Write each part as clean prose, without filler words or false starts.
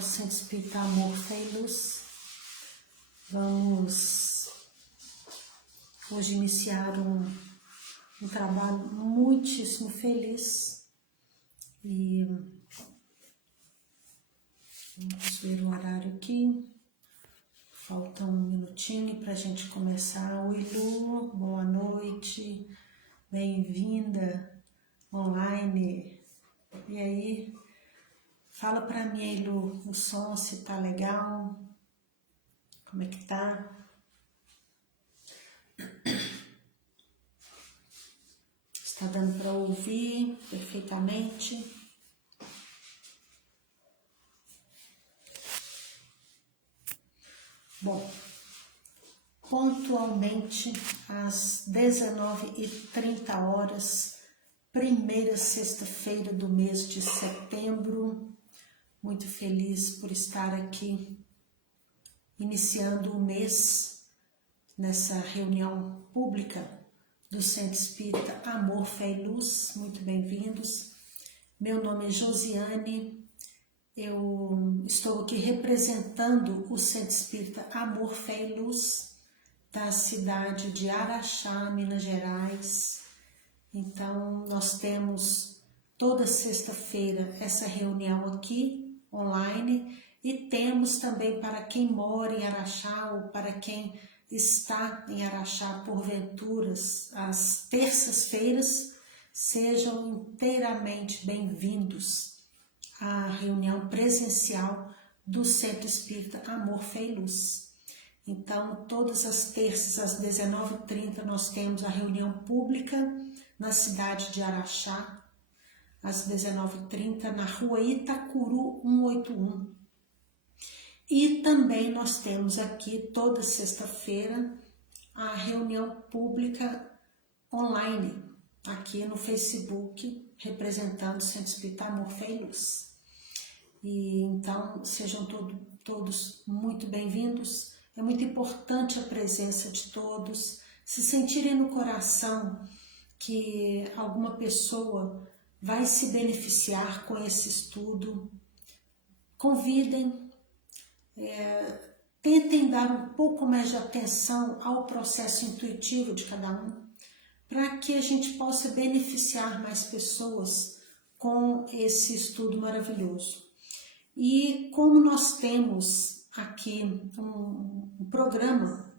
do Centro Espírita Amor, Fé e Luz. Vamos hoje iniciar um trabalho muitíssimo feliz e vamos ver o horário aqui. Falta um minutinho para a gente começar. Oi, Lu, boa noite, bem-vinda online. E aí, fala para mim aí, Lu, o som, se tá legal, como é que tá? Está dando para ouvir perfeitamente? Bom, pontualmente às 19h30, primeira sexta-feira do mês de setembro, muito feliz por estar aqui, iniciando o mês nessa reunião pública do Centro Espírita Amor, Fé e Luz. Muito bem-vindos. Meu nome é Josiane, eu estou aqui representando o Centro Espírita Amor, Fé e Luz da cidade de Araxá, Minas Gerais. Então, nós temos toda sexta-feira essa reunião aqui, online, e temos também para quem mora em Araxá ou para quem está em Araxá porventura, às terças-feiras, sejam inteiramente bem-vindos à reunião presencial do Centro Espírita Amor, Fé e Luz. Então, todas as terças, às 19h30, nós temos a reunião pública na cidade de Araxá, às 19h30, na rua Itacuru 181. E também nós temos aqui, toda sexta-feira, a reunião pública online, aqui no Facebook, representando o Centro Espírita Amor, Fé e Luz. E então, sejam todos muito bem-vindos. É muito importante a presença de todos, se sentirem no coração que alguma pessoa vai se beneficiar com esse estudo. Convidem, tentem dar um pouco mais de atenção ao processo intuitivo de cada um, para que a gente possa beneficiar mais pessoas com esse estudo maravilhoso. E como nós temos aqui um programa,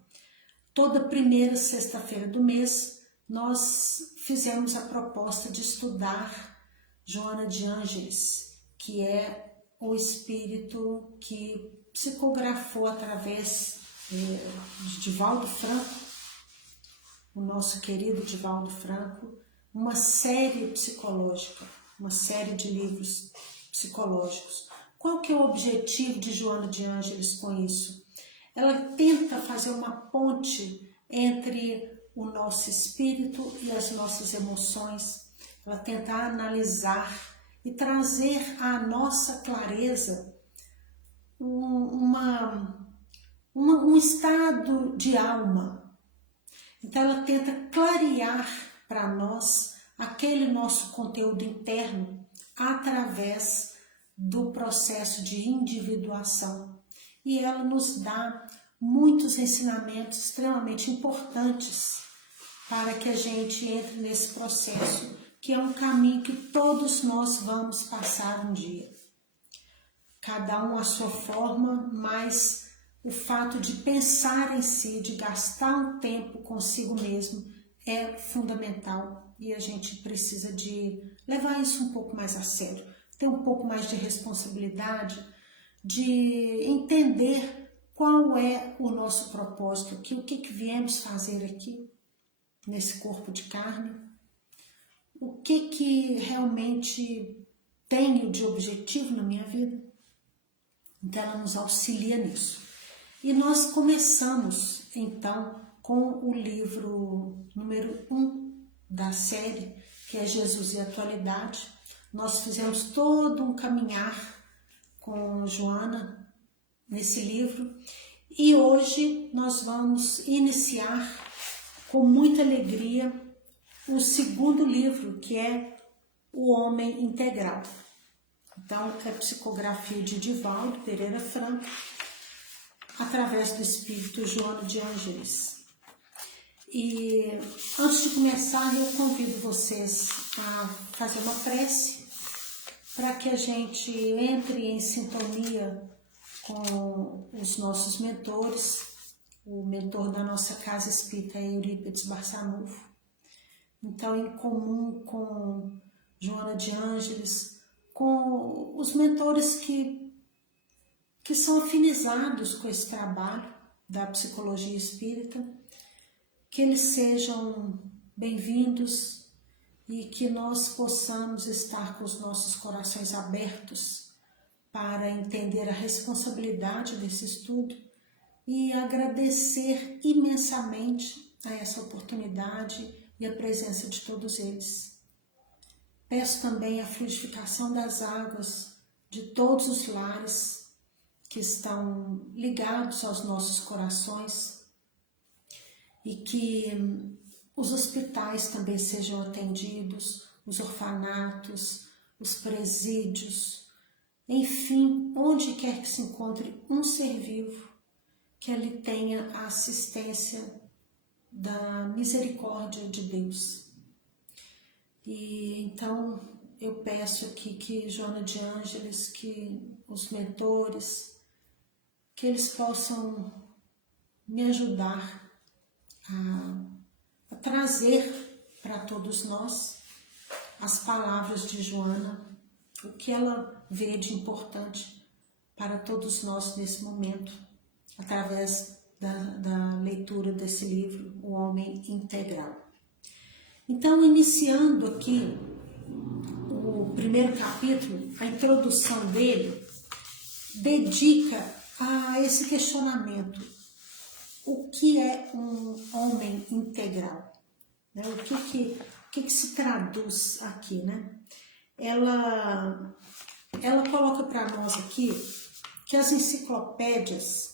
toda primeira sexta-feira do mês, nós fizemos a proposta de estudar Joana de Ângeles, que é o espírito que psicografou através de Divaldo Franco, o nosso querido Divaldo Franco, uma série psicológica, uma série de livros psicológicos. Qual que é o objetivo de Joana de Ângeles com isso? Ela tenta fazer uma ponte entre o nosso espírito e as nossas emoções. Ela tenta analisar e trazer à nossa clareza um estado de alma. Então ela tenta clarear para nós aquele nosso conteúdo interno através do processo de individuação. E ela nos dá muitos ensinamentos extremamente importantes para que a gente entre nesse processo, que é um caminho que todos nós vamos passar um dia. Cada um à sua forma, mas o fato de pensar em si, de gastar um tempo consigo mesmo, é fundamental e a gente precisa de levar isso um pouco mais a sério, ter um pouco mais de responsabilidade, de entender qual é o nosso propósito aqui, o que viemos fazer aqui, nesse corpo de carne, o que realmente tenho de objetivo na minha vida. Então ela nos auxilia nisso. E nós começamos então com o livro número 1 da série, que é Jesus e a Atualidade. Nós fizemos todo um caminhar com Joana nesse livro e hoje nós vamos iniciar com muita alegria o segundo livro, que é O Homem Integral. Então, é psicografia de Divaldo Pereira Franco, através do espírito Joana de Ângeles. E antes de começar, eu convido vocês a fazer uma prece para que a gente entre em sintonia com os nossos mentores. O mentor da nossa casa espírita é Eurípides Barçanufo. Então, em comum com Joana de Ângeles, com os mentores que são afinizados com esse trabalho da psicologia espírita, que eles sejam bem-vindos e que nós possamos estar com os nossos corações abertos para entender a responsabilidade desse estudo e agradecer imensamente a essa oportunidade e a presença de todos eles. Peço também a fluidificação das águas de todos os lares que estão ligados aos nossos corações e que os hospitais também sejam atendidos, os orfanatos, os presídios, enfim, onde quer que se encontre um ser vivo, que ali tenha a assistência da misericórdia de Deus. E então eu peço aqui que Joana de Ângeles, que os mentores, que eles possam me ajudar a trazer para todos nós as palavras de Joana, o que ela vê de importante para todos nós nesse momento, através da leitura desse livro, O Homem Integral. Então, iniciando aqui o primeiro capítulo, a introdução dele dedica a esse questionamento: o que é um homem integral? Né? O que se traduz aqui? Né? Ela coloca para nós aqui que as enciclopédias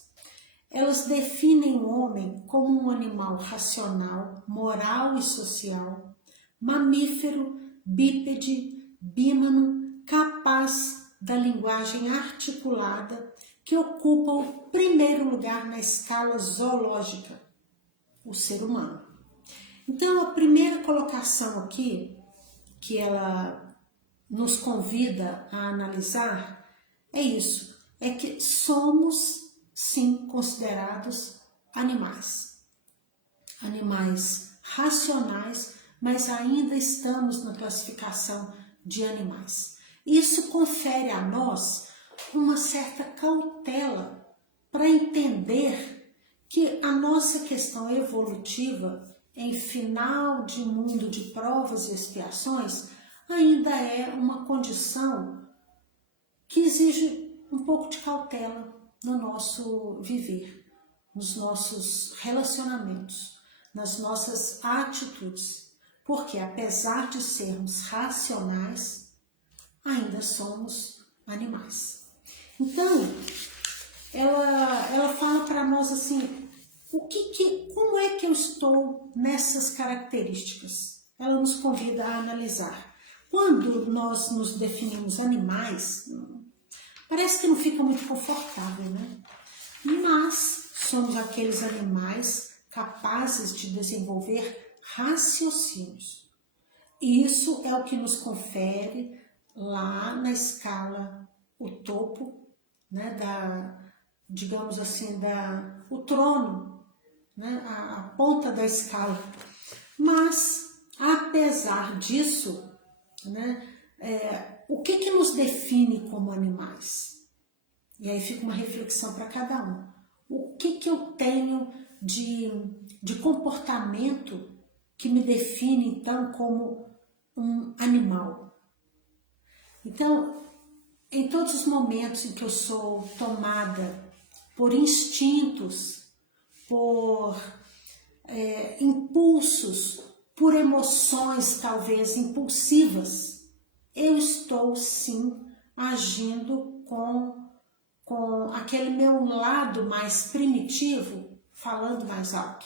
elas definem o homem como um animal racional, moral e social, mamífero, bípede, bímano, capaz da linguagem articulada, que ocupa o primeiro lugar na escala zoológica, o ser humano. Então, a primeira colocação aqui, que ela nos convida a analisar, é isso, é que somos, sim, considerados animais. Animais racionais, mas ainda estamos na classificação de animais. Isso confere a nós uma certa cautela para entender que a nossa questão evolutiva, em final de mundo de provas e expiações, ainda é uma condição que exige um pouco de cautela no nosso viver, nos nossos relacionamentos, nas nossas atitudes, porque apesar de sermos racionais, ainda somos animais. Então, ela fala para nós assim, como é que eu estou nessas características? Ela nos convida a analisar. Quando nós nos definimos animais, parece que não fica muito confortável, né? Mas somos aqueles animais capazes de desenvolver raciocínios. Isso é o que nos confere lá na escala, o topo, né, digamos assim, o trono, né, a ponta da escala. Mas, apesar disso, né, o que nos define como animais? E aí fica uma reflexão para cada um. O que eu tenho de comportamento que me define, então, como um animal? Então, em todos os momentos em que eu sou tomada por instintos, por impulsos, por emoções talvez impulsivas, eu estou sim agindo com aquele meu lado mais primitivo, falando mais alto.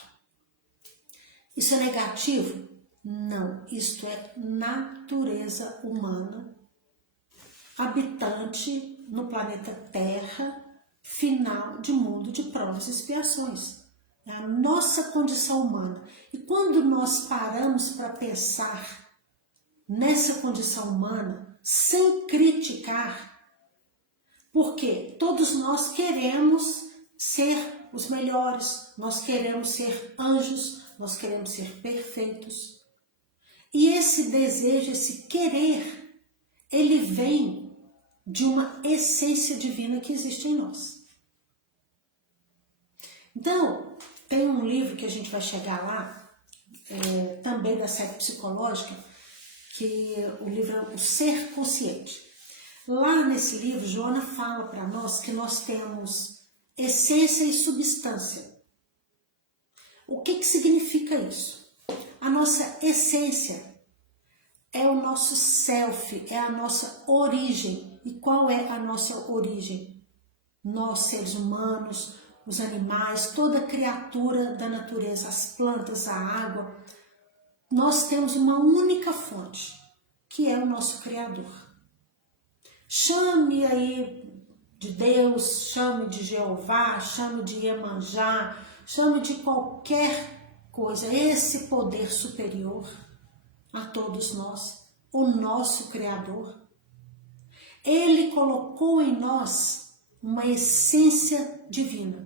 Isso é negativo? Não, isto é natureza humana, habitante no planeta Terra, final de mundo de provas e expiações. É a nossa condição humana. E quando nós paramos para pensar nessa condição humana, sem criticar, porque todos nós queremos ser os melhores, nós queremos ser anjos, nós queremos ser perfeitos. E esse desejo, esse querer, ele vem de uma essência divina que existe em nós. Então, tem um livro que a gente vai chegar lá, também da série psicológica, que o livro é O Ser Consciente. Lá nesse livro, Joana fala para nós que nós temos essência e substância. O que significa isso? A nossa essência é o nosso self, é a nossa origem. E qual é a nossa origem? Nós, seres humanos, os animais, toda criatura da natureza, as plantas, a água, nós temos uma única fonte, que é o nosso Criador. Chame aí de Deus, chame de Jeová, chame de Iemanjá, chame de qualquer coisa, esse poder superior a todos nós, o nosso Criador. Ele colocou em nós uma essência divina.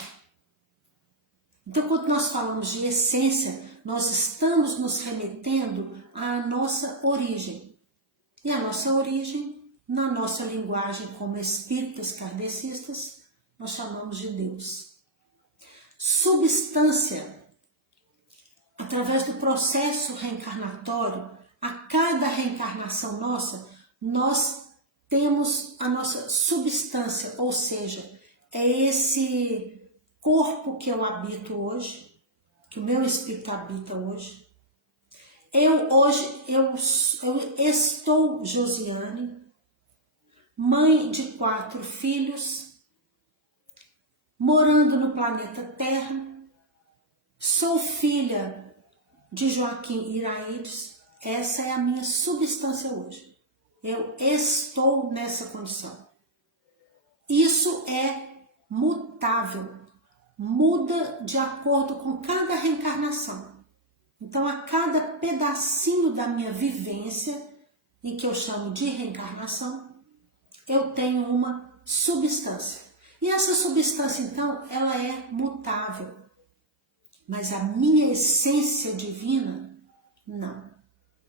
Então, quando nós falamos de essência, nós estamos nos remetendo à nossa origem. E a nossa origem, na nossa linguagem como espíritas kardecistas, nós chamamos de Deus. Substância, através do processo reencarnatório, a cada reencarnação nossa, nós temos a nossa substância, ou seja, é esse corpo que eu habito hoje, que o meu espírito habita hoje. Eu estou Josiane, mãe de 4 filhos, morando no planeta Terra, sou filha de Joaquim Iraídes, essa é a minha substância hoje. Eu estou nessa condição. Isso é mutável, muda de acordo com cada reencarnação. Então, a cada pedacinho da minha vivência, em que eu chamo de reencarnação, eu tenho uma substância. E essa substância, então, ela é mutável. Mas a minha essência divina, não.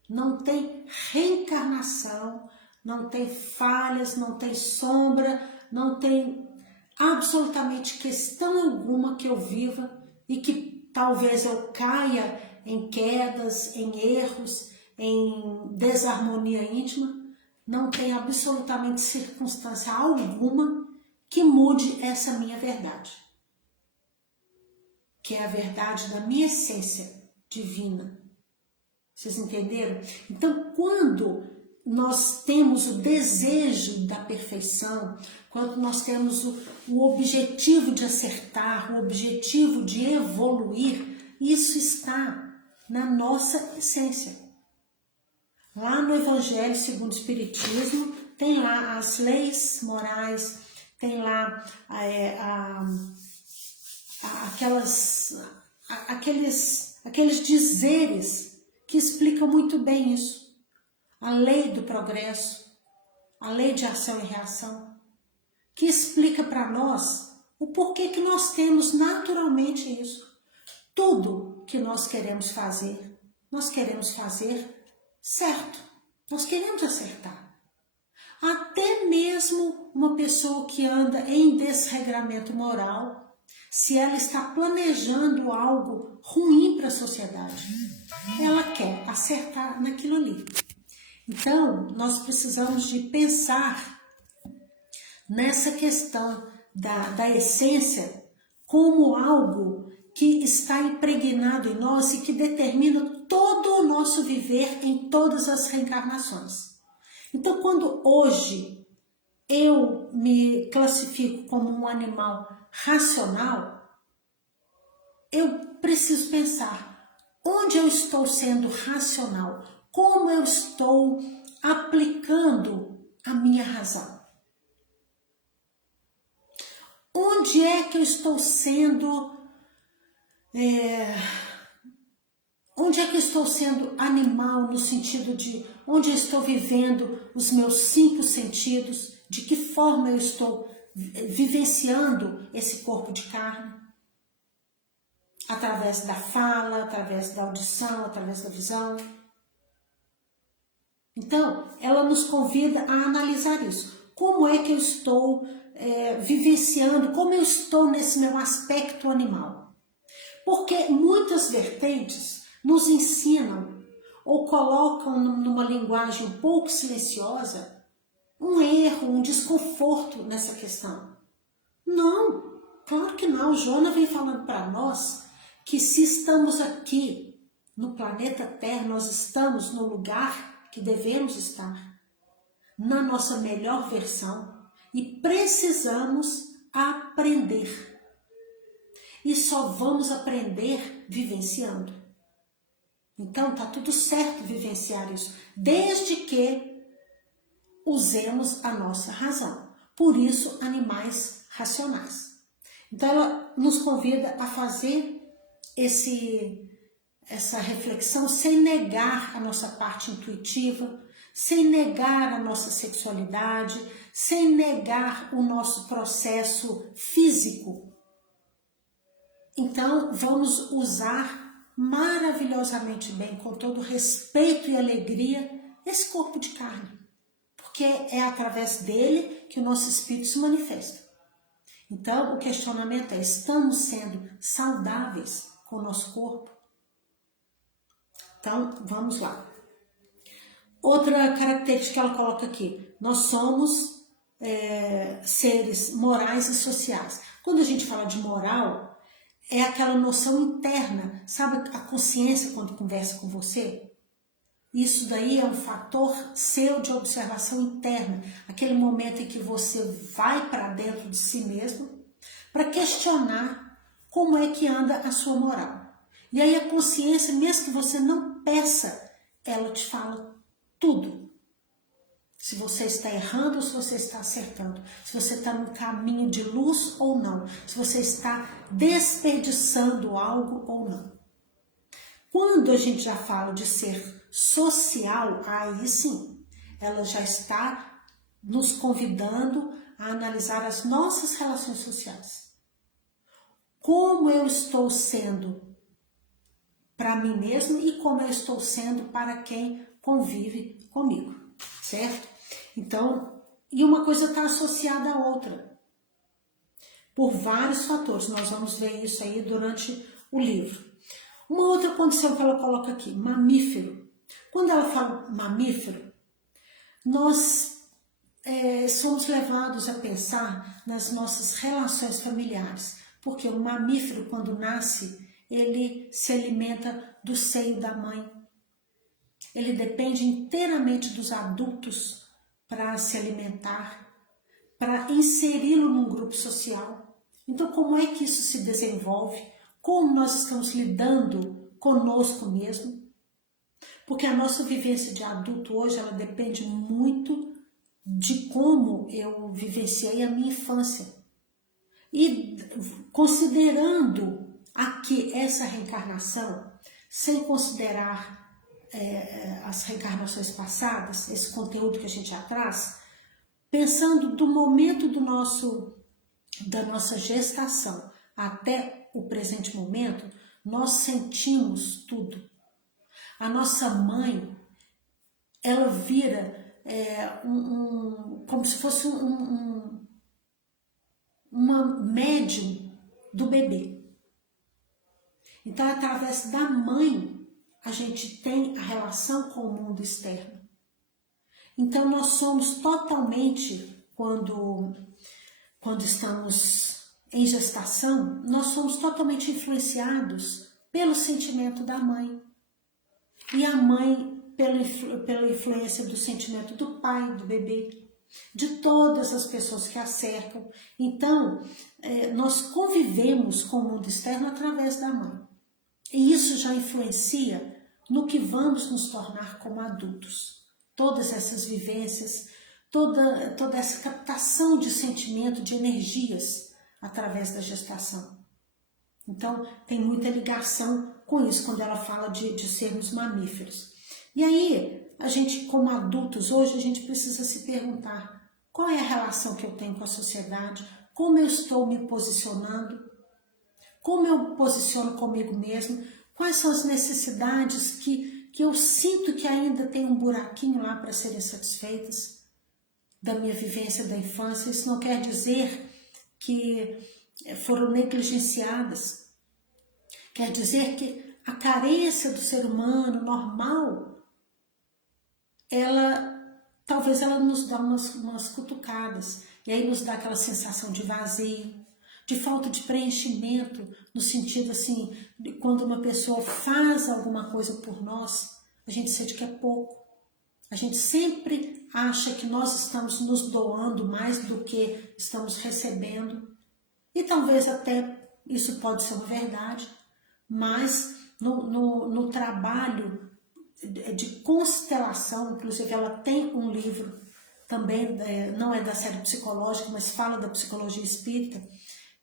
Não tem reencarnação, não tem falhas, não tem sombra, não tem absolutamente questão alguma que eu viva e que talvez eu caia em quedas, em erros, em desarmonia íntima. Não tem absolutamente circunstância alguma que mude essa minha verdade, que é a verdade da minha essência divina. Vocês entenderam? Então, quando nós temos o desejo da perfeição, quando nós temos o objetivo de acertar, o objetivo de evoluir, isso está na nossa essência. Lá no Evangelho segundo o Espiritismo, tem lá as leis morais, tem lá aqueles dizeres que explicam muito bem isso. A lei do progresso, a lei de ação e reação, que explica para nós o porquê que nós temos naturalmente isso. Tudo que nós queremos fazer certo, nós queremos acertar. Até mesmo uma pessoa que anda em desregramento moral, se ela está planejando algo ruim para a sociedade, ela quer acertar naquilo ali. Então, nós precisamos de pensar nessa questão da essência como algo que está impregnado em nós e que determina todo o nosso viver em todas as reencarnações. Então, quando hoje eu me classifico como um animal racional, eu preciso pensar onde eu estou sendo racional, como eu estou aplicando a minha razão. onde é que eu estou sendo, onde é que eu estou sendo animal no sentido de onde eu estou vivendo os meus 5 sentidos, de que forma eu estou vivenciando esse corpo de carne, através da fala, através da audição, através da visão. Então, ela nos convida a analisar isso. Como é que eu estou vivenciando, como eu estou nesse meu aspecto animal? Porque muitas vertentes nos ensinam ou colocam numa linguagem um pouco silenciosa um erro, um desconforto nessa questão. Não, claro que não. Joana vem falando para nós que se estamos aqui no planeta Terra, nós estamos no lugar que devemos estar, na nossa melhor versão, e precisamos aprender. E só vamos aprender vivenciando. Então tá tudo certo vivenciar isso, desde que usemos a nossa razão. Por isso, animais racionais. Então ela nos convida a fazer essa reflexão sem negar a nossa parte intuitiva, sem negar a nossa sexualidade, sem negar o nosso processo físico. Então vamos usar maravilhosamente bem, com todo respeito e alegria, esse corpo de carne. Porque é através dele que o nosso espírito se manifesta. Então, o questionamento é, estamos sendo saudáveis com o nosso corpo? Então, vamos lá. Outra característica que ela coloca aqui, nós somos seres morais e sociais. Quando a gente fala de moral, é aquela noção interna, sabe a consciência quando conversa com você? Isso daí é um fator seu de observação interna, aquele momento em que você vai para dentro de si mesmo para questionar como é que anda a sua moral. E aí a consciência, mesmo que você não peça, ela te fala tudo. Se você está errando ou se você está acertando, se você está no caminho de luz ou não, se você está desperdiçando algo ou não. Quando a gente já fala de ser social, aí sim, ela já está nos convidando a analisar as nossas relações sociais. Como eu estou sendo para mim mesmo e como eu estou sendo para quem convive comigo, certo? Então, e uma coisa está associada à outra, por vários fatores, nós vamos ver isso aí durante o livro. Uma outra condição que ela coloca aqui, mamífero. Quando ela fala mamífero, nós somos levados a pensar nas nossas relações familiares, porque o mamífero, quando nasce, ele se alimenta do seio da mãe. Ele depende inteiramente dos adultos para se alimentar, para inseri-lo num grupo social. Então, como é que isso se desenvolve? Como nós estamos lidando conosco mesmo? Porque a nossa vivência de adulto hoje, ela depende muito de como eu vivenciei a minha infância. E considerando aqui essa reencarnação, sem considerar as reencarnações passadas, esse conteúdo que a gente já traz, pensando do momento da nossa gestação até o presente momento, nós sentimos tudo. A nossa mãe, ela vira como se fosse uma médium do bebê. Então, através da mãe, a gente tem a relação com o mundo externo. Então, nós somos totalmente, quando estamos em gestação, nós somos totalmente influenciados pelo sentimento da mãe. E a mãe, pela influência do sentimento do pai, do bebê, de todas as pessoas que a cercam. Então, nós convivemos com o mundo externo através da mãe. E isso já influencia no que vamos nos tornar como adultos. Todas essas vivências, toda essa captação de sentimento, de energias, através da gestação. Então, tem muita ligação com isso, quando ela fala de sermos mamíferos. E aí, a gente, como adultos, hoje, a gente precisa se perguntar qual é a relação que eu tenho com a sociedade, como eu estou me posicionando, como eu posiciono comigo mesmo, quais são as necessidades que eu sinto que ainda tem um buraquinho lá para serem satisfeitas da minha vivência da infância. Isso não quer dizer que foram negligenciadas. Quer dizer que a carência do ser humano normal, talvez ela nos dá umas cutucadas, e aí nos dá aquela sensação de vazio, de falta de preenchimento, no sentido assim, de quando uma pessoa faz alguma coisa por nós, a gente sente que é pouco. A gente sempre acha que nós estamos nos doando mais do que estamos recebendo. E talvez até isso pode ser uma verdade, mas no trabalho de constelação, inclusive ela tem um livro também, não é da série psicológica, mas fala da psicologia espírita,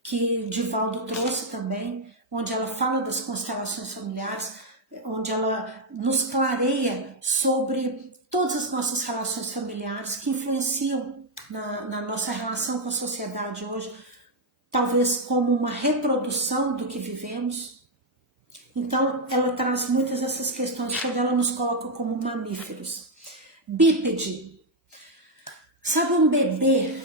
que Divaldo trouxe também, onde ela fala das constelações familiares, onde ela nos clareia sobre todas as nossas relações familiares que influenciam na nossa relação com a sociedade hoje, talvez como uma reprodução do que vivemos. Então, ela traz muitas dessas questões quando ela nos coloca como mamíferos. Bípede. Sabe um bebê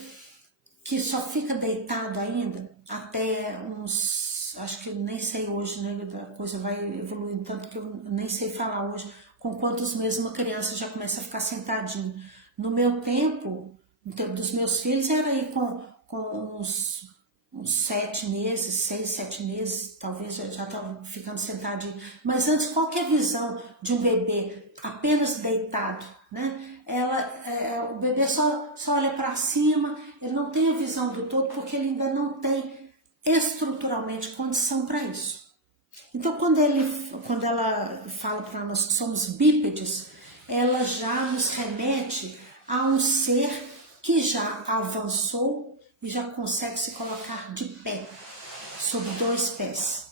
que só fica deitado ainda até uns, acho que eu nem sei hoje, né, a coisa vai evoluindo tanto que eu nem sei falar hoje, com quantos meses uma criança já começa a ficar sentadinha. No meu tempo, no tempo dos meus filhos, era aí com uns 7 meses, 6, 7 meses, talvez já estava ficando sentadinho. Mas antes, qual que é a visão de um bebê apenas deitado, né? O bebê só olha para cima, ele não tem a visão do todo porque ele ainda não tem estruturalmente condição para isso. Então, quando ela fala para nós que somos bípedes, ela já nos remete a um ser que já avançou e já consegue se colocar de pé, sobre 2 pés,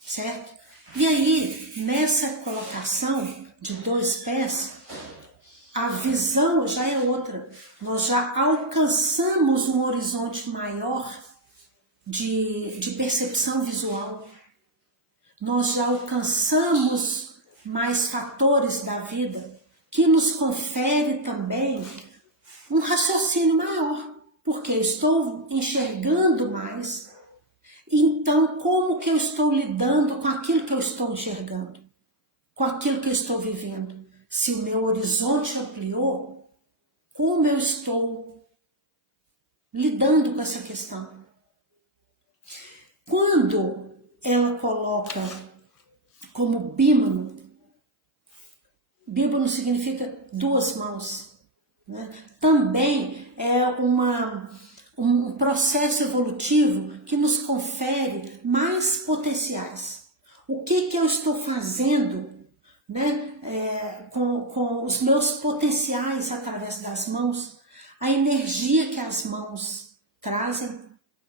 certo? E aí, nessa colocação de 2 pés, a visão já é outra. Nós já alcançamos um horizonte maior de percepção visual. Nós já alcançamos mais fatores da vida que nos confere também um raciocínio maior, porque eu estou enxergando mais. Então, como que eu estou lidando com aquilo que eu estou enxergando? Com aquilo que eu estou vivendo? Se o meu horizonte ampliou, como eu estou lidando com essa questão? Quando ela coloca como bímono, bímono significa 2 mãos, né? Também é um processo evolutivo que nos confere mais potenciais. O que eu estou fazendo, né, com os meus potenciais através das mãos, a energia que as mãos trazem,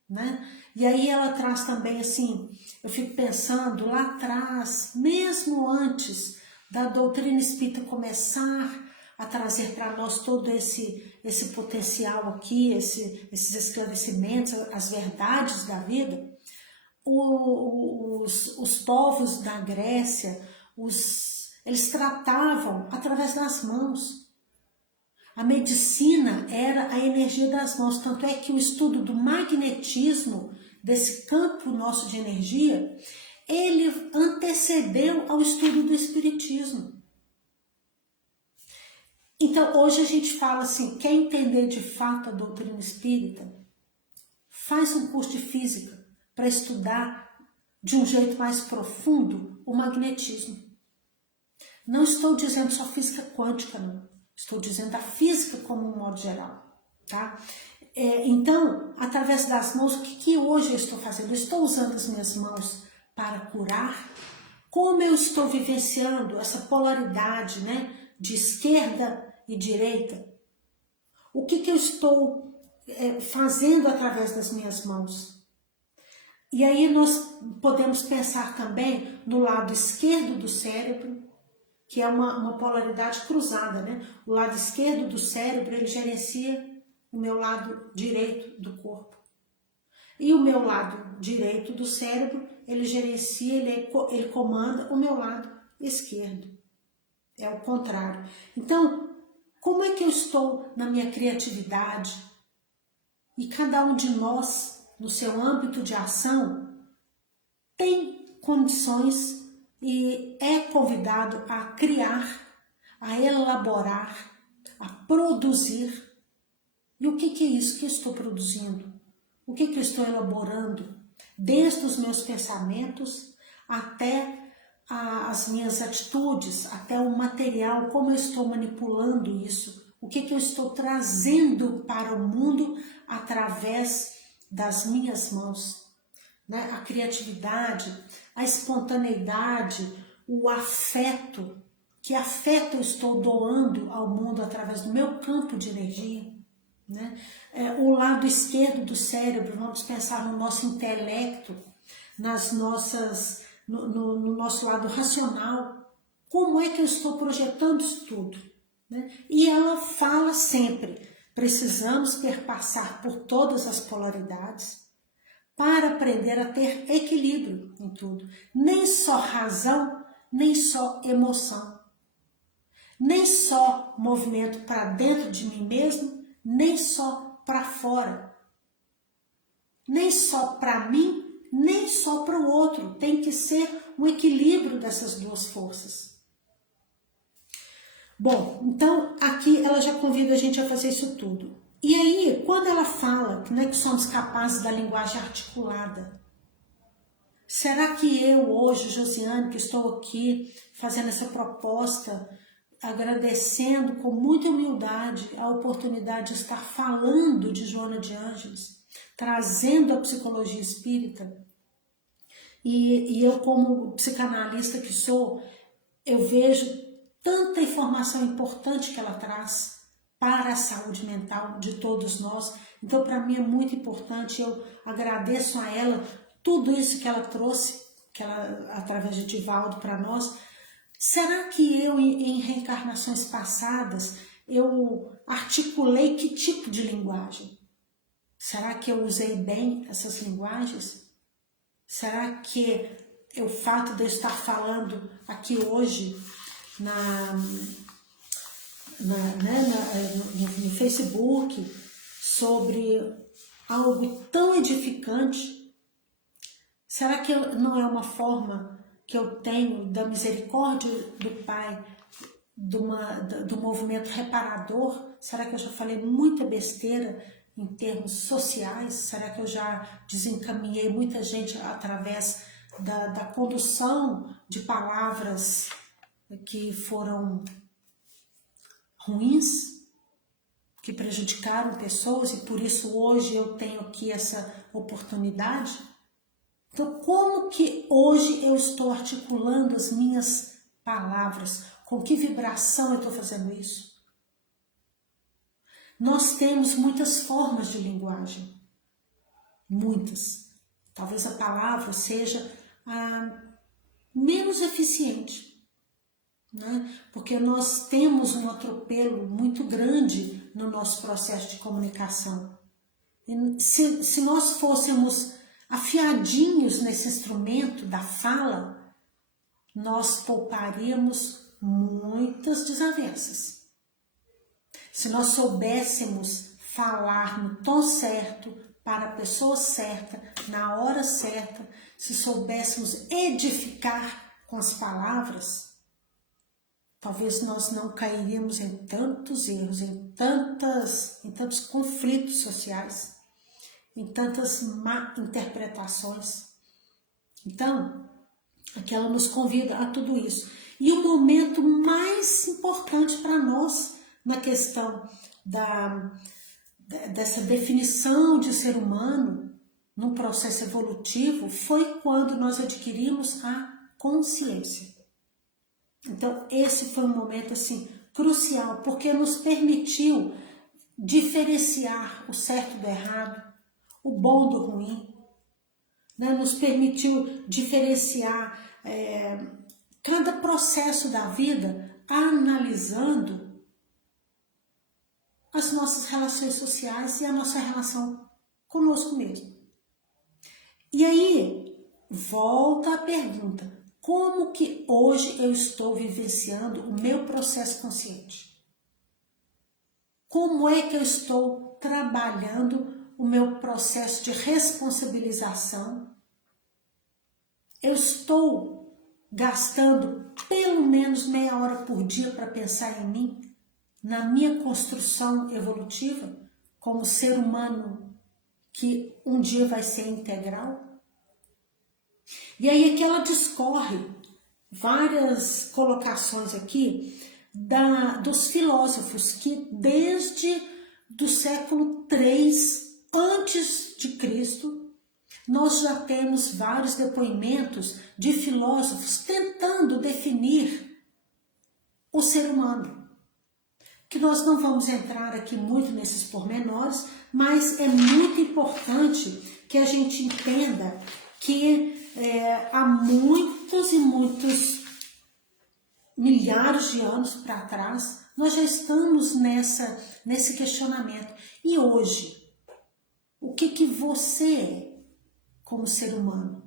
né? E aí ela traz também assim, eu fico pensando lá atrás, mesmo antes da doutrina espírita começar a trazer para nós todo esse potencial aqui, esses esclarecimentos, as verdades da vida, os povos da Grécia, eles tratavam através das mãos. A medicina era a energia das mãos, tanto é que o estudo do magnetismo, desse campo nosso de energia, ele antecedeu ao estudo do espiritismo. Então, hoje a gente fala assim, quer entender de fato a doutrina espírita? Faz um curso de física para estudar de um jeito mais profundo o magnetismo. Não estou dizendo só física quântica, não. Estou dizendo a física como um modo geral, tá? Então, através das mãos, o que hoje eu estou fazendo? Eu estou usando as minhas mãos para curar? Como eu estou vivenciando essa polaridade, né, de esquerda e direita? O que eu estou fazendo através das minhas mãos? E aí nós podemos pensar também no lado esquerdo do cérebro, que é uma polaridade cruzada, né? O lado esquerdo do cérebro, ele gerencia o meu lado direito do corpo. E o meu lado direito do cérebro, ele gerencia, ele comanda o meu lado esquerdo. É o contrário. Então, como é que eu estou na minha criatividade? E cada um de nós, no seu âmbito de ação, tem condições e é convidado a criar, a elaborar, a produzir. E o que é isso que eu estou produzindo? O que eu estou elaborando? Desde os meus pensamentos até as minhas atitudes, até o material, como eu estou manipulando isso, o que eu estou trazendo para o mundo através das minhas mãos, né? A criatividade, a espontaneidade, o afeto, que afeto eu estou doando ao mundo através do meu campo de energia, né? O lado esquerdo do cérebro, vamos pensar no nosso intelecto, nas nossas, no nosso lado racional, como é que eu estou projetando isso tudo, né? E ela fala sempre, precisamos perpassar por todas as polaridades para aprender a ter equilíbrio em tudo, nem só razão, nem só emoção, nem só movimento para dentro de mim mesmo, nem só para fora, nem só para mim, nem só para o outro. Tem que ser um equilíbrio dessas duas forças. Bom, então aqui ela já convida a gente a fazer isso tudo. E aí, quando ela fala que somos capazes da linguagem articulada, será que eu hoje, Josiane, que estou aqui fazendo essa proposta, agradecendo com muita humildade a oportunidade de estar falando de Joana de Ângeles, trazendo a psicologia espírita, e eu como psicanalista que sou, eu vejo tanta informação importante que ela traz para a saúde mental de todos nós. Então, para mim é muito importante, eu agradeço a ela tudo isso que ela trouxe, que ela, através de Divaldo, para nós. Será que eu, em reencarnações passadas, eu articulei que tipo de linguagem? Será que eu usei bem essas linguagens? Será que o fato de eu estar falando aqui hoje no Facebook sobre algo tão edificante, será que não é uma forma que eu tenho da misericórdia do Pai, do movimento reparador? Será que eu já falei muita besteira em termos sociais? Será que eu já desencaminhei muita gente através da condução de palavras que foram ruins, que prejudicaram pessoas, e por isso hoje eu tenho aqui essa oportunidade? Então, como que hoje eu estou articulando as minhas palavras? Com que vibração eu estou fazendo isso? Nós temos muitas formas de linguagem. Muitas. Talvez a palavra seja a menos eficiente, né? Porque nós temos um atropelo muito grande no nosso processo de comunicação. E se nós fôssemos afiadinhos nesse instrumento da fala, nós pouparíamos muitas desavenças. Se nós soubéssemos falar no tom certo, para a pessoa certa, na hora certa, se soubéssemos edificar com as palavras, talvez nós não cairíamos em tantos erros, em tantos conflitos sociais, em tantas má interpretações. Então, aqui ela nos convida a tudo isso. E o momento mais importante para nós na questão dessa definição de ser humano num processo evolutivo foi quando nós adquirimos a consciência. Então, esse foi um momento assim crucial, porque nos permitiu diferenciar o certo do errado, o bom do ruim. né, nos permitiu diferenciar cada processo da vida, analisando as nossas relações sociais e a nossa relação conosco mesmo. E aí, volta a pergunta: como que hoje eu estou vivenciando o meu processo consciente? Como é que eu estou trabalhando o meu processo de responsabilização? Eu estou gastando pelo menos meia hora por dia para pensar em mim, na minha construção evolutiva, como ser humano que um dia vai ser integral? E aí que ela discorre várias colocações aqui dos filósofos que desde do século III antes de Cristo nós já temos vários depoimentos de filósofos tentando definir o ser humano. Que nós não vamos entrar aqui muito nesses pormenores, mas é muito importante que a gente entenda que há muitos e muitos milhares de anos para trás, nós já estamos nesse questionamento. E hoje, o que você é como ser humano?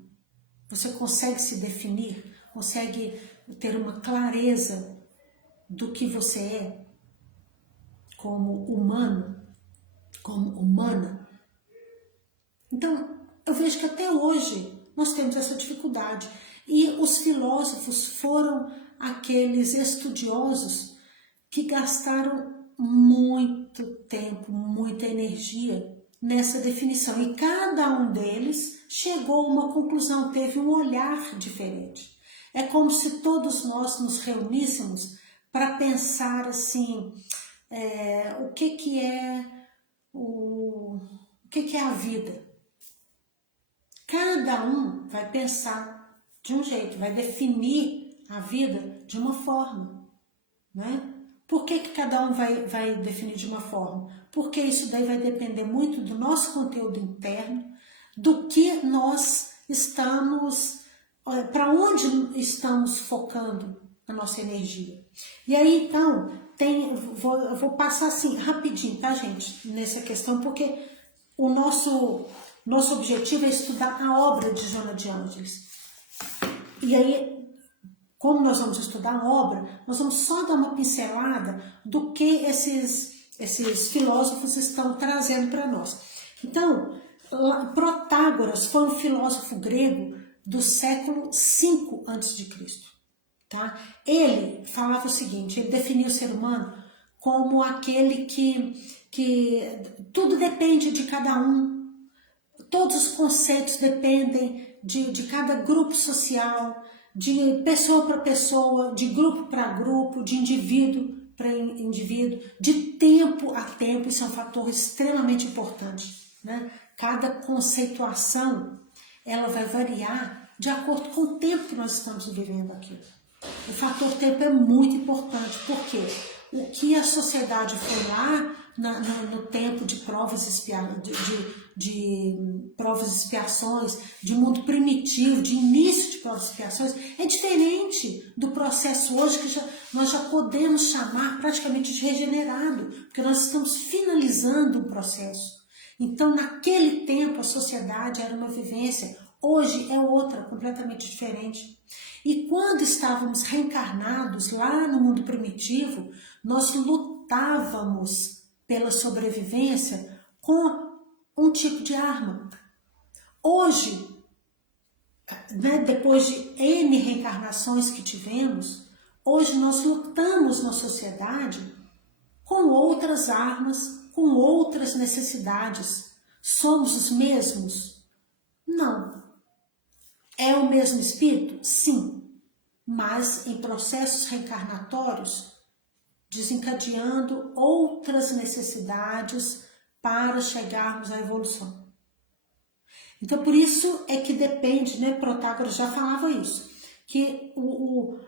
Você consegue se definir? Consegue ter uma clareza do que você é como humano, como humana? Então, eu vejo que até hoje nós temos essa dificuldade. E os filósofos foram aqueles estudiosos que gastaram muito tempo, muita energia nessa definição. E cada um deles chegou a uma conclusão, teve um olhar diferente. É como se todos nós nos reuníssemos para pensar assim, o que é a vida. Cada um vai pensar de um jeito, vai definir a vida de uma forma, né? Por que cada um vai definir de uma forma? Porque isso daí vai depender muito do nosso conteúdo interno, do que nós estamos, para onde estamos focando a nossa energia. E aí, então, eu vou passar assim, rapidinho, tá, gente, nessa questão, porque o nosso objetivo é estudar a obra de Joana de Ângeles. E aí, como nós vamos estudar a obra, nós vamos só dar uma pincelada do que esses filósofos estão trazendo para nós. Então, Protágoras foi um filósofo grego do século V a.C. Tá? Ele falava o seguinte, ele definia o ser humano como aquele que tudo depende de cada um, todos os conceitos dependem de cada grupo social, de pessoa para pessoa, de grupo para grupo, de indivíduo para indivíduo, de tempo a tempo. Isso é um fator extremamente importante, né? Cada conceituação, ela vai variar de acordo com o tempo que nós estamos vivendo aqui. O fator tempo é muito importante, porque o que a sociedade foi lá no tempo de provas provas e expiações, de mundo primitivo, de início de provas e expiações, é diferente do processo hoje que nós já podemos chamar praticamente de regenerado, porque nós estamos finalizando um processo. Então, naquele tempo, a sociedade era uma vivência, hoje é outra, completamente diferente. E quando estávamos reencarnados lá no mundo primitivo, nós lutávamos pela sobrevivência com um tipo de arma. Hoje, né, depois de N reencarnações que tivemos, hoje nós lutamos na sociedade com outras armas, com outras necessidades. Somos os mesmos? Não. É o mesmo espírito? Sim. Mas em processos reencarnatórios, desencadeando outras necessidades para chegarmos à evolução. Então, por isso é que depende, né? Protágoras já falava isso, que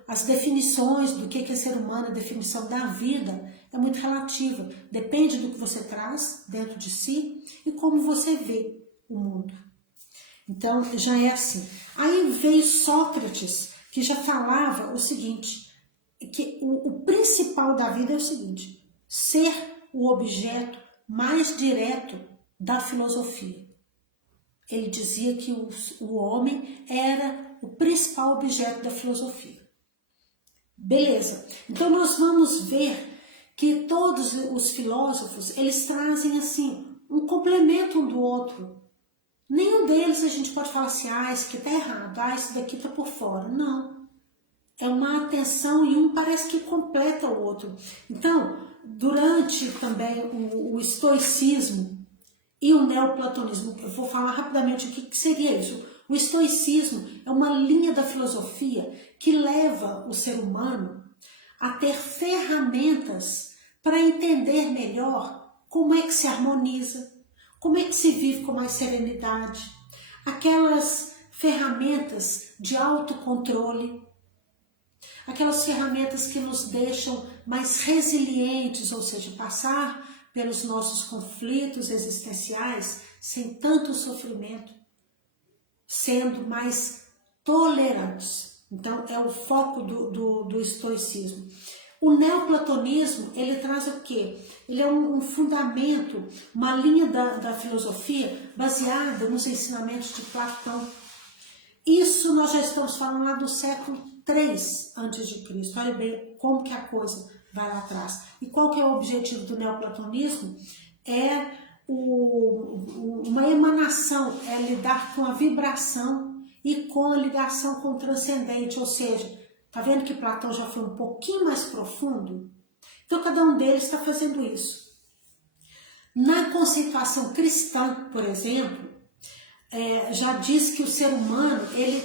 as definições do que é ser humano, a definição da vida, é muito relativa. Depende do que você traz dentro de si e como você vê o mundo. Então, já é assim. Aí veio Sócrates, que já falava o seguinte, que o principal da vida é o seguinte, ser o objeto mais direto da filosofia. Ele dizia que o homem era o principal objeto da filosofia. Beleza. Então nós vamos ver que todos os filósofos, eles trazem assim, um complemento um do outro. Nenhum deles a gente pode falar assim, esse aqui tá errado, esse daqui tá por fora. Não. É uma atenção e um parece que completa o outro. Então, durante também o estoicismo e o neoplatonismo, eu vou falar rapidamente o que seria isso. O estoicismo é uma linha da filosofia que leva o ser humano a ter ferramentas para entender melhor como é que se harmoniza, como é que se vive com mais serenidade, aquelas ferramentas de autocontrole, aquelas ferramentas que nos deixam mais resilientes, ou seja, passar pelos nossos conflitos existenciais sem tanto sofrimento, sendo mais tolerantes. Então, é o foco do estoicismo. O neoplatonismo, ele traz o quê? Ele é um fundamento, uma linha da filosofia baseada nos ensinamentos de Platão. Isso nós já estamos falando lá do século III a.C. Olha bem como que a coisa vai lá atrás. E qual que é o objetivo do neoplatonismo? É uma emanação, é lidar com a vibração e com a ligação com o transcendente, ou seja, tá vendo que Platão já foi um pouquinho mais profundo? Então cada um deles está fazendo isso. Na conceituação cristã, por exemplo, já diz que o ser humano ele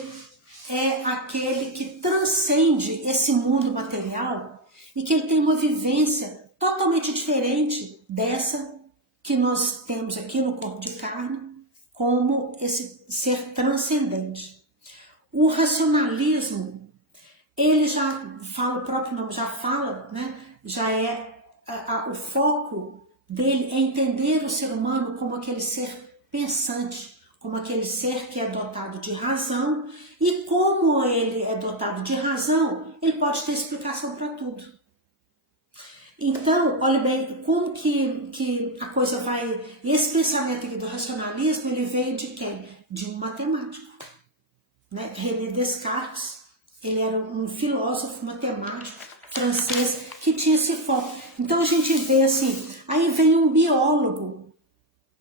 é aquele que transcende esse mundo material e que ele tem uma vivência totalmente diferente dessa que nós temos aqui no corpo de carne, como esse ser transcendente. O racionalismo, ele já fala, o próprio nome já fala, né? Já é o foco dele é entender o ser humano como aquele ser pensante, como aquele ser que é dotado de razão, e como ele é dotado de razão, ele pode ter explicação para tudo. Então, olha bem, como que a coisa vai... Esse pensamento aqui do racionalismo, ele veio de quem? De um matemático, né? René Descartes, ele era um filósofo, matemático, francês, que tinha esse foco. Então a gente vê assim, aí vem um biólogo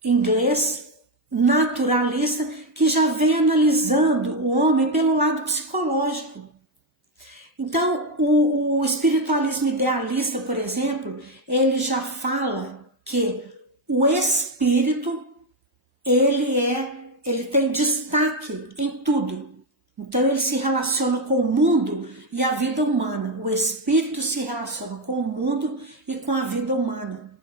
inglês, naturalista, que já vem analisando o homem pelo lado psicológico. Então, o espiritualismo idealista, por exemplo, ele já fala que o espírito, ele tem destaque em tudo. Então, ele se relaciona com o mundo e a vida humana. O espírito se relaciona com o mundo e com a vida humana.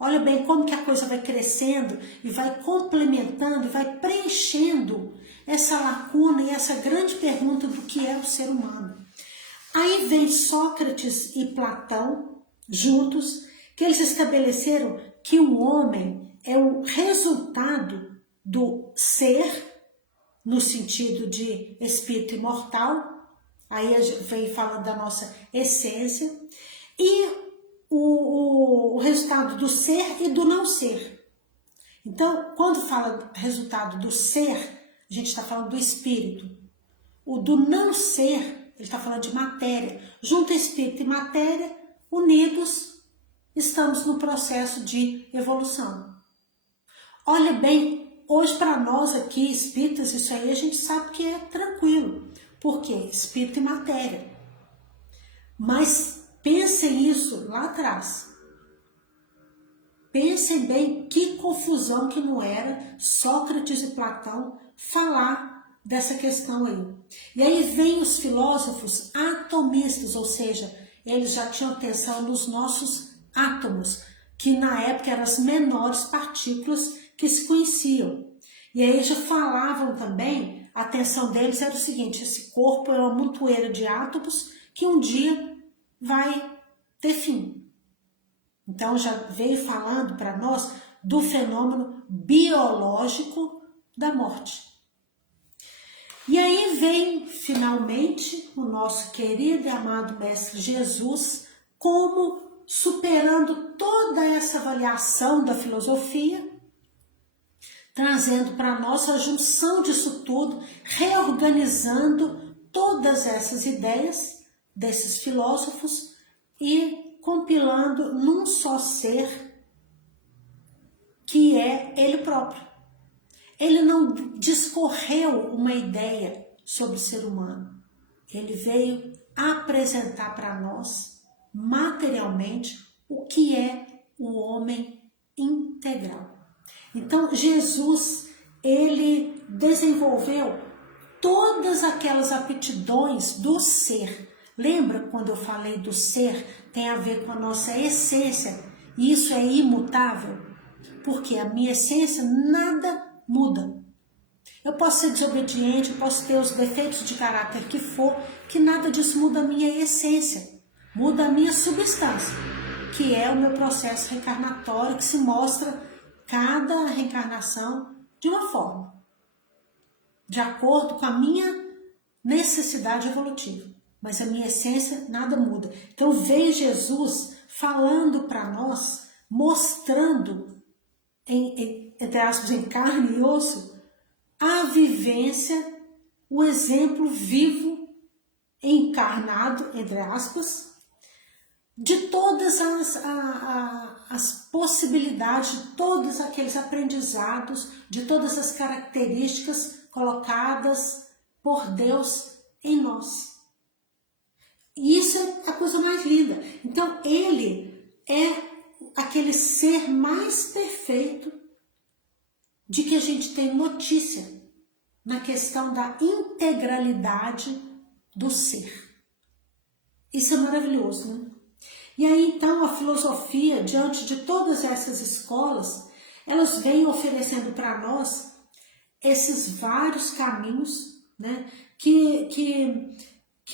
Olha bem como que a coisa vai crescendo e vai complementando e vai preenchendo essa lacuna e essa grande pergunta do que é o ser humano. Aí vem Sócrates e Platão juntos, que eles estabeleceram que o homem é o resultado do ser, no sentido de espírito imortal, aí vem falando da nossa essência, e o resultado do ser e do não ser. Então, quando fala resultado do ser, a gente está falando do espírito. O do não ser, ele está falando de matéria. Junto espírito e matéria, unidos, estamos no processo de evolução. Olha bem, hoje para nós aqui, espíritas, isso aí a gente sabe que é tranquilo. Por quê? Espírito e matéria. Mas pensem isso lá atrás. Pensem bem que confusão que não era Sócrates e Platão falar dessa questão aí. E aí vem os filósofos atomistas, ou seja, eles já tinham atenção nos nossos átomos, que na época eram as menores partículas que se conheciam. E aí já falavam também, a atenção deles era o seguinte, esse corpo é uma montoeira de átomos que um dia vai ter fim. Então já veio falando para nós do fenômeno biológico da morte. E vem finalmente o nosso querido e amado Mestre Jesus, como superando toda essa avaliação da filosofia, trazendo para nós a junção disso tudo, reorganizando todas essas ideias desses filósofos e compilando num só ser, que é ele próprio. Ele não discorreu uma ideia sobre o ser humano. Ele veio apresentar para nós, materialmente, o que é o homem integral. Então, Jesus, ele desenvolveu todas aquelas aptidões do ser. Lembra quando eu falei do ser? Tem a ver com a nossa essência. E isso é imutável. Porque a minha essência nada muda. Eu posso ser desobediente, eu posso ter os defeitos de caráter que for, que nada disso muda a minha essência. Muda a minha substância, que é o meu processo reencarnatório, que se mostra cada reencarnação de uma forma, de acordo com a minha necessidade evolutiva. Mas a minha essência nada muda. Então veio Jesus falando para nós, mostrando, entre aspas, em carne e osso, a vivência, o exemplo vivo, encarnado, entre aspas, de todas as possibilidades, de todos aqueles aprendizados, de todas as características colocadas por Deus em nós. E isso é a coisa mais linda. Então, ele é aquele ser mais perfeito de que a gente tem notícia na questão da integralidade do ser. Isso é maravilhoso, né? E aí, então, a filosofia, diante de todas essas escolas, elas vêm oferecendo para nós esses vários caminhos, né, que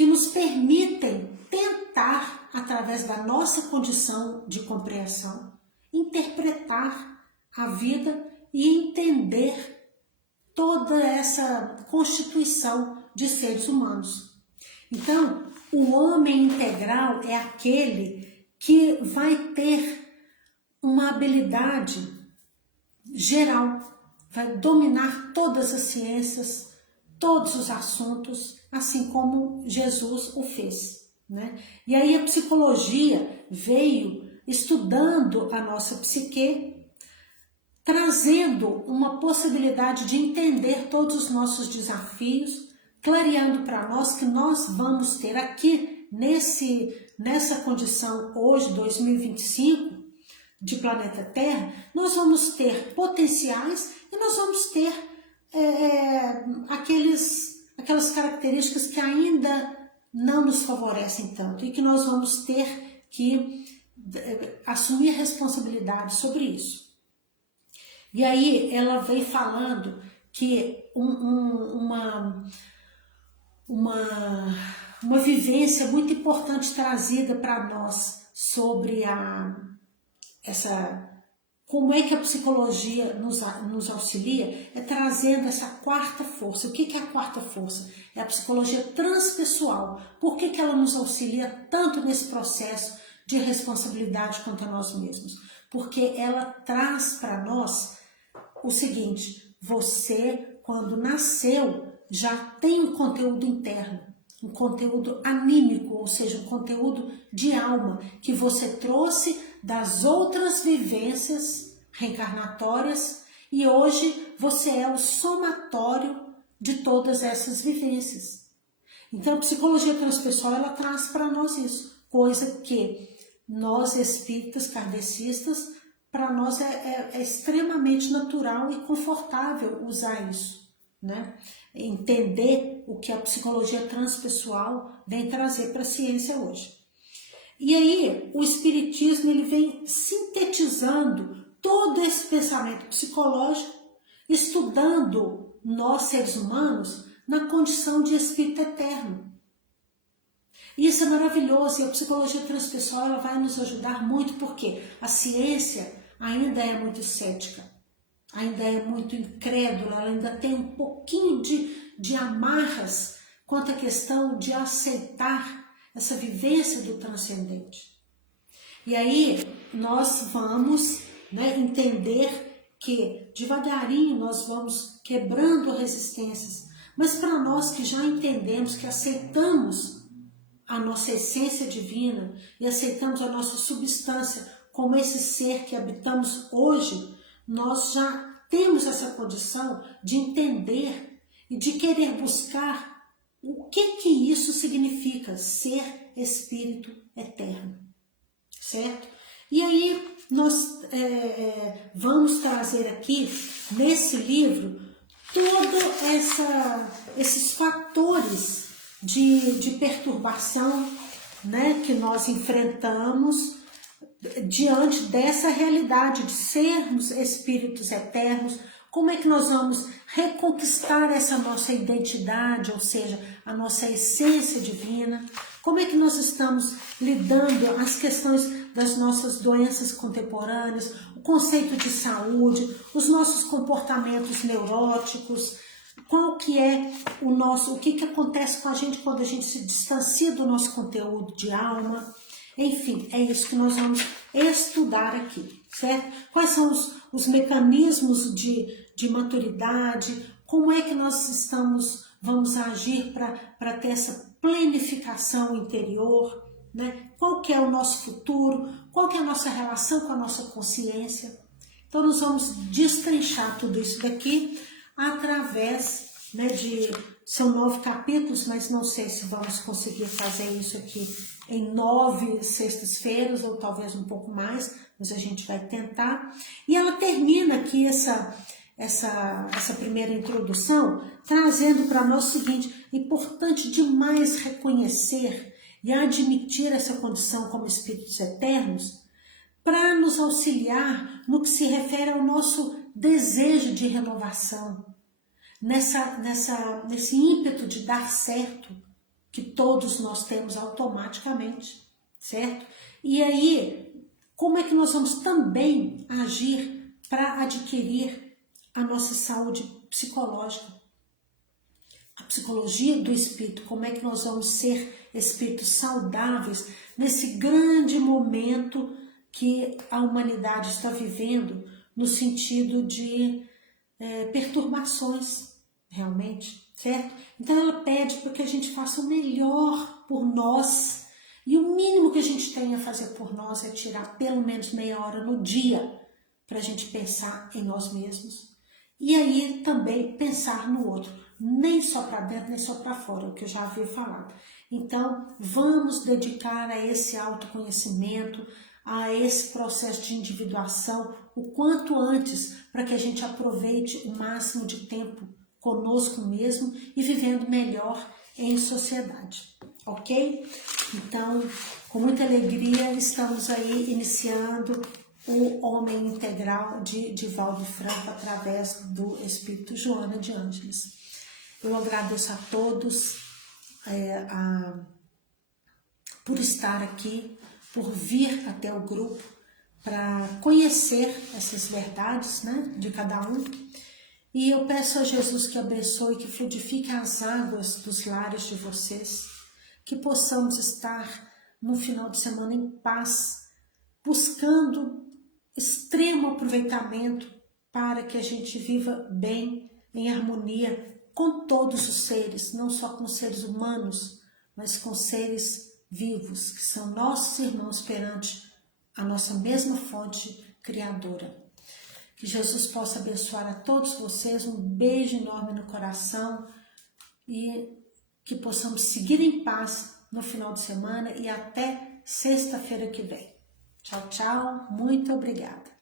nos permitem tentar, através da nossa condição de compreensão, interpretar a vida e entender toda essa constituição de seres humanos. Então, o homem integral é aquele que vai ter uma habilidade geral, vai dominar todas as ciências, todos os assuntos, assim como Jesus o fez, né? E aí a psicologia veio estudando a nossa psique, trazendo uma possibilidade de entender todos os nossos desafios, clareando para nós que nós vamos ter aqui nessa condição hoje, 2025, de planeta Terra, nós vamos ter potenciais e nós vamos ter aquelas características que ainda não nos favorecem tanto e que nós vamos ter que assumir responsabilidade sobre isso. E aí ela vem falando que uma vivência muito importante trazida para nós sobre como é que a psicologia nos auxilia, é trazendo essa quarta força. O que é a quarta força? É a psicologia transpessoal. Por que ela nos auxilia tanto nesse processo de responsabilidade quanto a nós mesmos? Porque ela traz para nós o seguinte: você, quando nasceu, já tem um conteúdo interno, um conteúdo anímico, ou seja, um conteúdo de alma, que você trouxe das outras vivências reencarnatórias e hoje você é o somatório de todas essas vivências. Então, a psicologia transpessoal, ela traz para nós isso, coisa que nós espíritas kardecistas, para nós é extremamente natural e confortável usar isso, né? Entender o que a psicologia transpessoal vem trazer para a ciência hoje. E aí, o espiritismo, ele vem sintetizando todo esse pensamento psicológico, estudando nós, seres humanos, na condição de espírito eterno. E isso é maravilhoso, e a psicologia transpessoal, ela vai nos ajudar muito, porque a ciência ainda é muito cética, ainda é muito incrédula, ela ainda tem um pouquinho de amarras quanto à questão de aceitar essa vivência do transcendente. E aí nós vamos, né, entender que devagarinho nós vamos quebrando resistências, mas para nós que já entendemos, que aceitamos a nossa essência divina e aceitamos a nossa substância como esse ser que habitamos hoje, nós já temos essa condição de entender e de querer buscar o que isso significa, ser espírito eterno, certo? E aí nós vamos trazer aqui, nesse livro, todos esses fatores de perturbação, né, que nós enfrentamos diante dessa realidade de sermos espíritos eternos. Como é que nós vamos reconquistar essa nossa identidade, ou seja, a nossa essência divina? Como é que nós estamos lidando as questões das nossas doenças contemporâneas, o conceito de saúde, os nossos comportamentos neuróticos, qual que é o que acontece com a gente quando a gente se distancia do nosso conteúdo de alma? Enfim, é isso que nós vamos estudar aqui, certo? Quais são os mecanismos de maturidade, como é que nós vamos agir para ter essa planificação interior, né? Qual que é o nosso futuro, qual que é a nossa relação com a nossa consciência. Então nós vamos destrinchar tudo isso daqui através, né, são 9 capítulos, mas não sei se vamos conseguir fazer isso aqui em 9 sextas-feiras, ou talvez um pouco mais, mas a gente vai tentar. E ela termina aqui essa primeira introdução, trazendo para nós o seguinte: é importante demais reconhecer e admitir essa condição como espíritos eternos, para nos auxiliar no que se refere ao nosso desejo de renovação, nesse ímpeto de dar certo, que todos nós temos automaticamente, certo? E aí, como é que nós vamos também agir para adquirir a nossa saúde psicológica? A psicologia do espírito, como é que nós vamos ser espíritos saudáveis nesse grande momento que a humanidade está vivendo, no sentido de perturbações, realmente, certo? Então ela pede para que a gente faça o melhor por nós, e o mínimo que a gente tem a fazer por nós é tirar pelo menos meia hora no dia para a gente pensar em nós mesmos, e aí também pensar no outro, nem só para dentro, nem só para fora, o que eu já havia falado. Então vamos dedicar a esse autoconhecimento, a esse processo de individuação o quanto antes, para que a gente aproveite o máximo de tempo conosco mesmo e vivendo melhor em sociedade, ok? Então, com muita alegria, estamos aí iniciando o Homem Integral de Divaldo Franco através do Espírito Joana de Ângeles. Eu agradeço a todos por estar aqui, por vir até o grupo, para conhecer essas verdades, né, de cada um. E eu peço a Jesus que abençoe, que fluidifique as águas dos lares de vocês, que possamos estar no final de semana em paz, buscando extremo aproveitamento para que a gente viva bem, em harmonia com todos os seres, não só com os seres humanos, mas com seres vivos, que são nossos irmãos perante a nossa mesma fonte criadora. Que Jesus possa abençoar a todos vocês, um beijo enorme no coração, e que possamos seguir em paz no final de semana e até sexta-feira que vem. Tchau, tchau, muito obrigada.